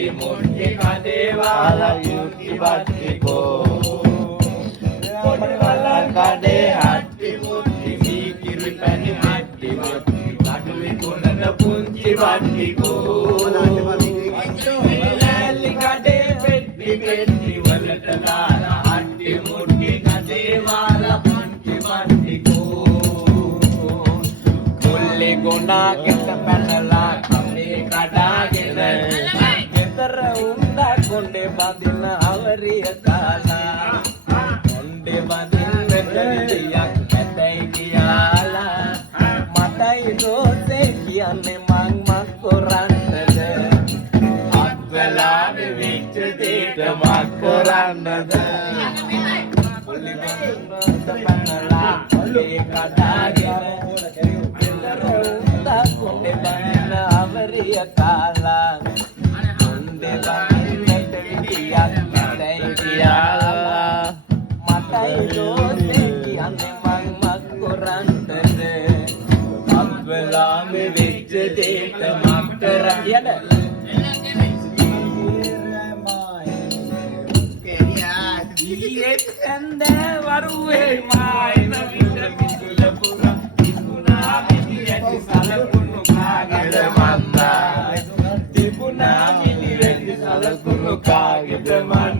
hati murti kadewala yuki batiko kodewala kade hati murti mikiri pani hati murti kaduli kunana punci batiko lali kade petti petti walata dara hati murti kadewala punci batiko mulle gona kita panala කඩාගෙන ගෙදර උන්දා කොණ්ඩේ බඳින අවරිය කාලා කොණ්ඩේ බඳින්නට විදියක් නැතයි කියලා මටයි රෝසේ කියන්නේ මං මක් කරන්නද අත්වලාවේ විච්ච දෙයට මක් කරන්නද පොලි බඳින්න තපනලා පොලි කඩාගෙන ගෙදර උන්දා කොණ්ඩේ බඳින අවරිය කාලා කොණ්ඩේ බඳින්නට විදියක් නැතයි කියලා මටයි රෝසේ කියන්නේ මං මක් කරන්නද අත්වලාවේ විච්ච දෙයට මක් කරන්නද කන්ද වරුවේ මායන විද විදුල පුර තිබුණා මිනිරැටි සලකුණු කාගෙද මන්දා තිබුණා මිනිරැටි සලකුණු කාගෙද මන්දා